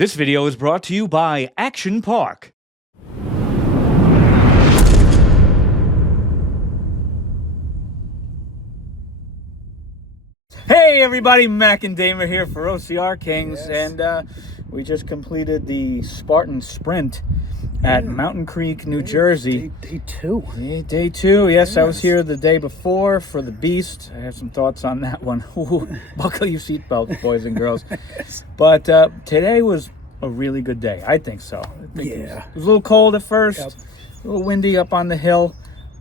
This video is brought to you by Action Park. Hey everybody, Mac and Damer here for OCR Kings, and we just completed the Spartan Sprint at Mountain Creek, New Jersey. Day two. Day two, yes. I was here the day before for the Beast. I have some thoughts on that one. Ooh, buckle your seatbelts, boys and girls. But today was a really good day. I think so. It was a little cold at first, a little windy up on the hill,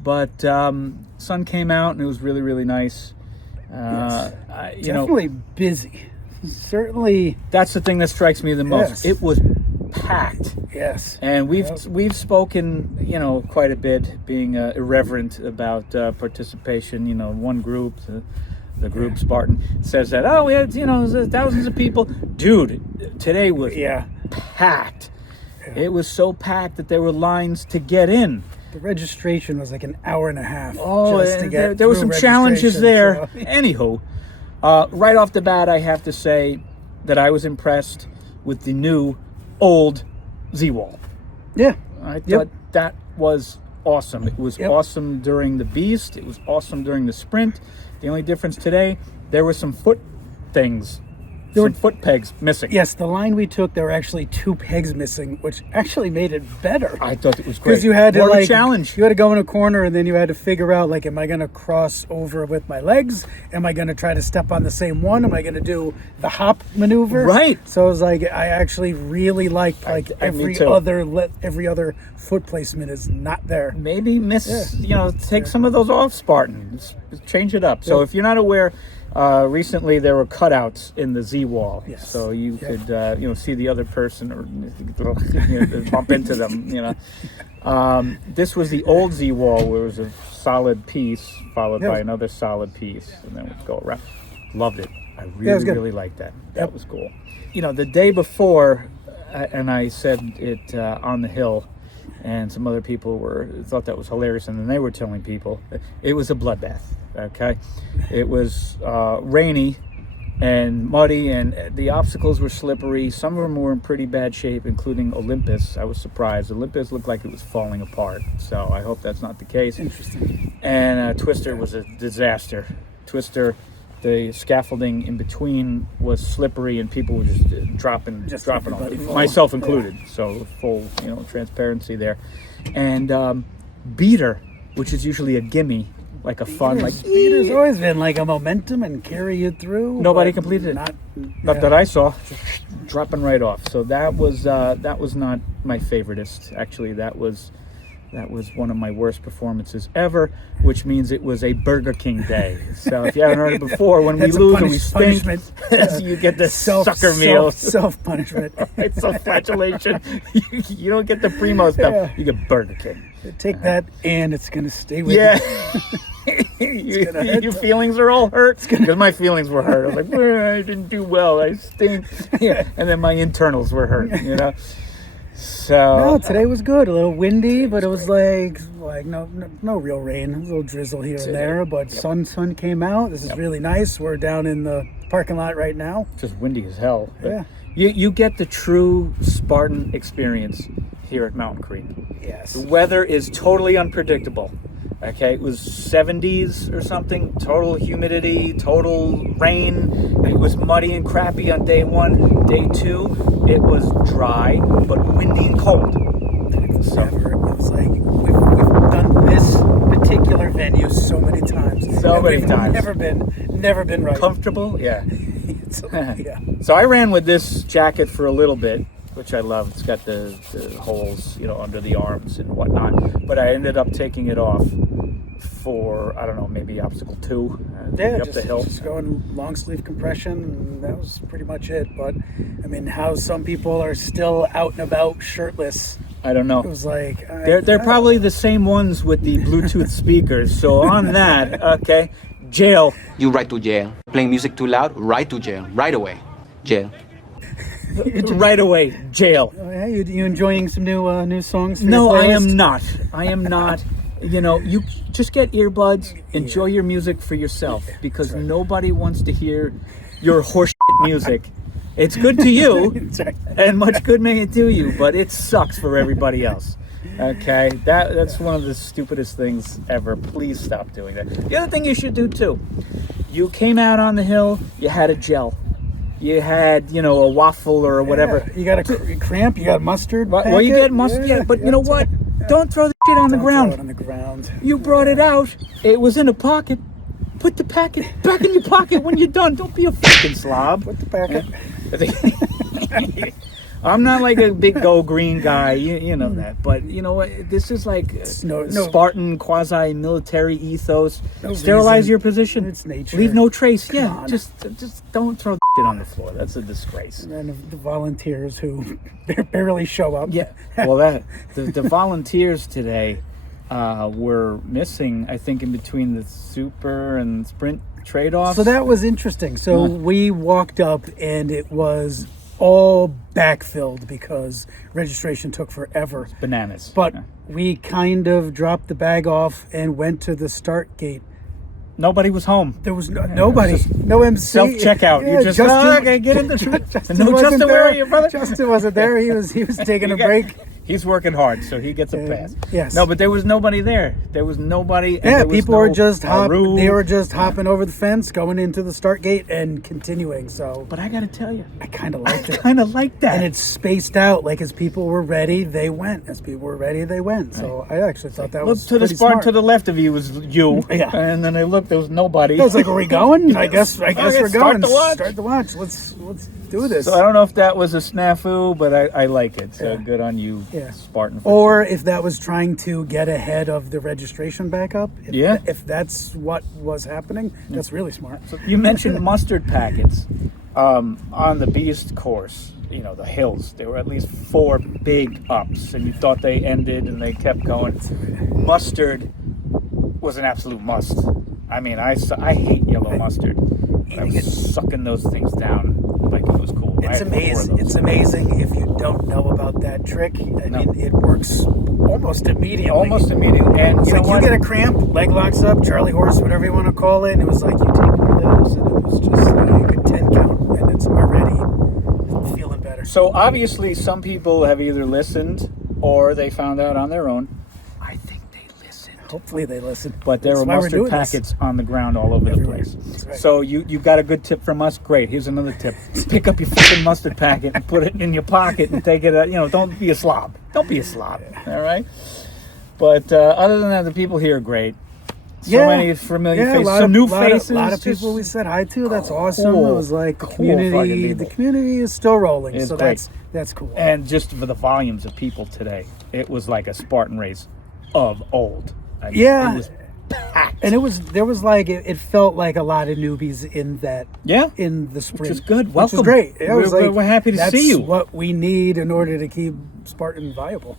but sun came out and it was really, really nice. Definitely busy. Certainly. That's the thing that strikes me the most. Yes. It was packed. Yes. And we've spoken, quite a bit, being irreverent about participation. One group, the group Spartan, says that, we had, thousands of people. Dude, today was packed. Yeah. It was so packed that there were lines to get in. The registration was like an hour and a half. Just to get there were some challenges there. So. Anywho, right off the bat, I have to say that I was impressed with the new old Z-Wall. Yeah. I thought that was awesome. It was awesome during the Beast. It was awesome during the Sprint. The only difference today, there were some foot things. There were foot pegs missing. Yes, the line we took, there were actually 2 pegs missing, which actually made it better. I thought it was great. Because you had to challenge. You had to go in a corner, and then you had to figure out, am I going to cross over with my legs? Am I going to try to step on the same one? Am I going to do the hop maneuver? Right. So it was I actually really liked every other foot placement is not there. Maybe take some of those off, Spartan. Change it up. So if you're not aware, recently there were cutouts in the Z-Wall, so you could see the other person or bump into them. This was the old Z-Wall, where it was a solid piece followed by another solid piece, and then we'd go around. Loved it. I really liked that. That was cool. The day before, and I said it on the hill, and some other people thought that was hilarious, and then they were telling people it was a bloodbath. Okay, it was rainy and muddy, and the obstacles were slippery. Some of them were in pretty bad shape, including Olympus. I was surprised. Olympus looked like it was falling apart, so I hope that's not the case. Interesting. And Twister was a disaster. Twister, the scaffolding in between was slippery, and people were just dropping off, myself included. So full, transparency there. And Beater, which is usually a gimme, like a fun, Beater's always been like a momentum and carry you through. Nobody completed it. Not that I saw. Just dropping right off. So that was not my favoritist. Actually, that was one of my worst performances ever, which means it was a Burger King day. So if you haven't heard it before, when we lose and we stink, you get the sucker meal. Self-punishment. It's self-flagellation. You don't get the primo stuff. You get Burger King. Take that, and it's going to stay with you. Your feelings are all hurt, because my feelings were hurt. I was like, I didn't do well. I stink. And then my internals were hurt, So today was good. A little windy, but it was like no real rain. A little drizzle here and there, but sun came out. This is really nice. We're down in the parking lot right now. It's just windy as hell. You get the true Spartan experience here at Mountain Creek. Yes. The weather is totally unpredictable. Okay, it was 70s or something, total humidity, total rain. It was muddy and crappy on day 1. Day 2, it was dry, but windy and cold. It was like, we've done this particular venue so many times. Never been right. Comfortable? Yeah. So I ran with this jacket for a little bit, which I love. It's got the holes, under the arms and whatnot. But I ended up taking it off for, I don't know, maybe obstacle 2 up the hill. Just going long sleeve compression, and that was pretty much it. But how some people are still out and about shirtless, I don't know. It was like they're probably the same ones with the Bluetooth speakers. So on that, okay, jail. You right to jail. Playing music too loud, right to jail. Right away, jail. Right away, jail. You enjoying some new songs? No, I am not. You just get earbuds, enjoy your music for yourself, because nobody wants to hear your horse music It's good to you, That's right. and much good may it do you, but it sucks for everybody else. Okay, that's one of the stupidest things ever. Please stop doing that. The other thing you should do too, you came out on the hill, you had a gel. You had, a waffle or whatever. Yeah, you got a cramp, you got mustard. Well, you get mustard, yeah, but you know what? Don't throw the shit on the ground. Throw it on the ground. You brought it out. It was in a pocket. Put the packet back in your pocket when you're done. Don't be a fucking slob. Put the packet. I'm not like a big go green guy, you know that. But you know what? This is like Spartan quasi-military ethos. Sterilize your position. It's nature. Leave no trace. Come Yeah, on. just don't throw the shit on the floor. That's a disgrace. And then the volunteers who barely show up. Yeah. Well, the volunteers today were missing. I think in between the super and sprint trade-offs. So that was interesting. So we walked up and it was all backfilled because registration took forever. Bananas. But we kind of dropped the bag off and went to the start gate. Nobody was home. There was nobody, no MC. Self-checkout. Yeah, You just okay, get in the truck. Justin Justin, where are you, brother? Justin wasn't there. He was taking a break. He's working hard, so he gets a pass. Yes. No, but there was nobody there. There was nobody. Yeah, people were just Haru. they were just hopping over the fence, going into the start gate, and continuing. So, But I got to tell you, I kind of liked it. kind of like that. And it's spaced out. Like as people were ready, they went. As people were ready, they went. So I actually thought that was to the pretty Spartan smart. to the left of you was you. Yeah. And then I looked, there was nobody. I was like, "Are we going? I guess we're Start going. the watch. Start the watch. Let's do this." So I don't know if that was a snafu, but I like it. So good on you, Spartan. Or if that was trying to get ahead of the registration backup. If that's what was happening, that's really smart. So you mentioned mustard packets on the Beast course. The hills. There were at least 4 big ups, and you thought they ended, and they kept going. Mustard was an absolute must. I mean, I hate yellow mustard. I was sucking those things down like it was cool. It's amazing. It's amazing if you don't know about that trick. I mean, it works almost immediately. And it's like you get a cramp, leg locks up, Charlie horse, whatever you want to call it. And it was like you take one of those, and it was just like a 10 count, and it's already feeling better. So obviously, some people have either listened or they found out on their own. I think they listened. Hopefully they listened. But there were mustard packets on the ground all over the place. Right. So you got a good tip from us. Great. Here's another tip. Pick up your fucking mustard packet and put it in your pocket and take it. Don't be a slob. Don't be a slob. All right. But other than that, the people here are great. So many familiar faces, some new faces. A lot of people we said hi to. That's awesome. It was like the community. The community is still rolling. It's so great. that's cool. And just for the volumes of people today, it was like a Spartan race of old. I mean, it was packed. And there was like it felt like a lot of newbies in that. Yeah. In the sprint, which is good. Welcome. Which was great. We're happy to see you. That's what we need in order to keep Spartan viable.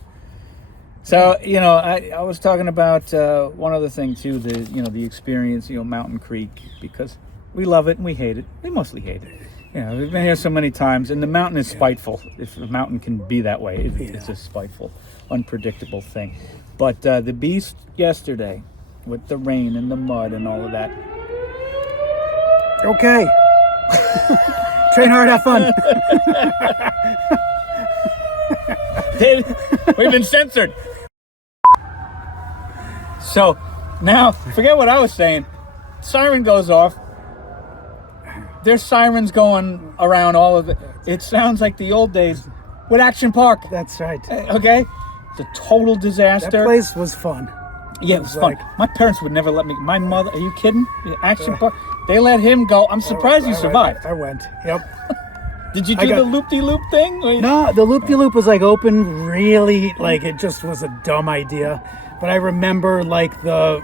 So I was talking about one other thing too. The experience. Mountain Creek, because we love it and we hate it. We mostly hate it. We've been here so many times, and the mountain is spiteful. If a mountain can be that way, it's a spiteful, unpredictable thing. But the Beast yesterday, with the rain and the mud and all of that. Okay. Train hard, have fun. We've been censored. So now, forget what I was saying. Siren goes off. There's sirens going around all of it. It sounds like the old days with Action Park. That's right. Okay? It's a total disaster. That place was fun. Yeah, it was fun. My parents would never let me. My mother, are you kidding? Action Park. They let him go. I'm surprised you survived. I went. Yep. Did you do the loop-de-loop thing? No, the loop-de-loop was like open really, like it just was a dumb idea. But I remember like the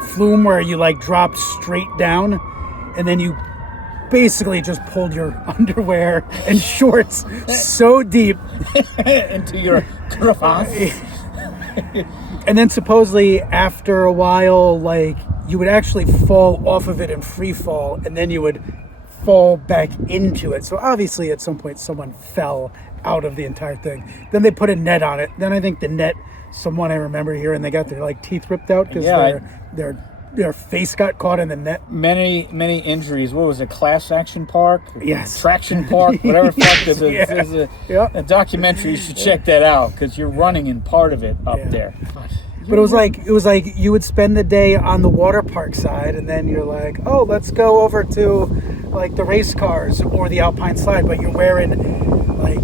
flume where you like dropped straight down and then you basically just pulled your underwear and shorts so deep into your crevasse. And then supposedly after a while, like you would actually fall off of it in free fall, and then you would fall back into it. So obviously at some point someone fell out of the entire thing. Then they put a net on it. Then I think the net, someone I remember here, and they got their like teeth ripped out because their their face got caught in the net. Many injuries. What was it? Class Action Park? Yes. Traction Park? Whatever fuck. There's Yeah. a documentary. You should check that out because you're running in part of it up Yeah. there. But it was like you would spend the day on the water park side, and then you're like, oh, let's go over to like the race cars or the Alpine slide. But you're wearing like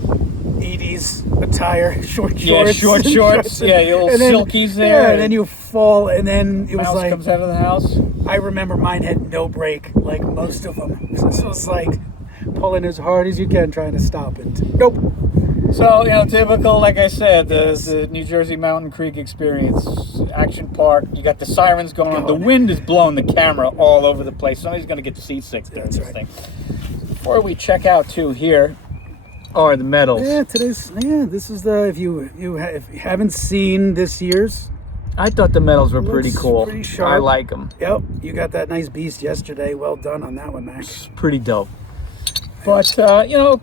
80s attire, short shorts. Yeah, short shorts. Yeah, your little silkies there. Yeah, and then you fall, and then it was Mouse like comes out of the house. I remember mine had no brake, like most of them. So it was like pulling as hard as you can, trying to stop it. Nope. So, typical, like I said, the New Jersey Mountain Creek experience, Action Park, you got the sirens going on. The wind is blowing the camera all over the place. Somebody's going to get seasick during this thing. Before we check out, too, here are the medals. Yeah, this is the, if you haven't seen this year's. I thought the medals were pretty Looks cool. pretty sharp. I like them. Yep, you got that nice beast yesterday. Well done on that one, Max. Pretty dope. But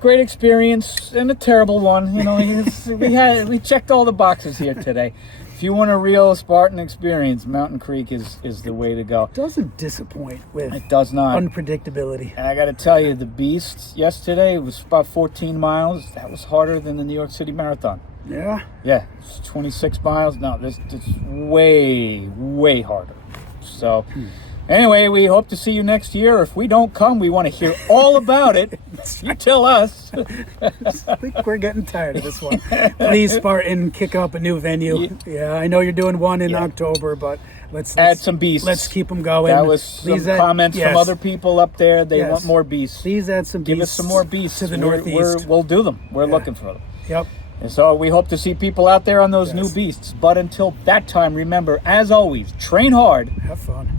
great experience and a terrible one. We checked all the boxes here today. If you want a real Spartan experience, Mountain Creek is the way to go. It doesn't disappoint with It does not. unpredictability. And I got to tell you, the beast yesterday was about 14 miles. That was harder than the New York City Marathon. Yeah. Yeah, it's 26 miles. No, this is way harder. So. Anyway, we hope to see you next year. If we don't come, we want to hear all about it. You tell us. I think we're getting tired of this one. Please, Spartan, kick up a new venue. Yeah, I know you're doing one in October, but let's add some beasts. Let's keep them going. That was some comments from other people up there. They want more beasts. Please add some beasts. Give us some more beasts to the Northeast. We'll do them. We're looking for them. Yep. And so we hope to see people out there on those new beasts. But until that time, remember, as always, train hard. Have fun.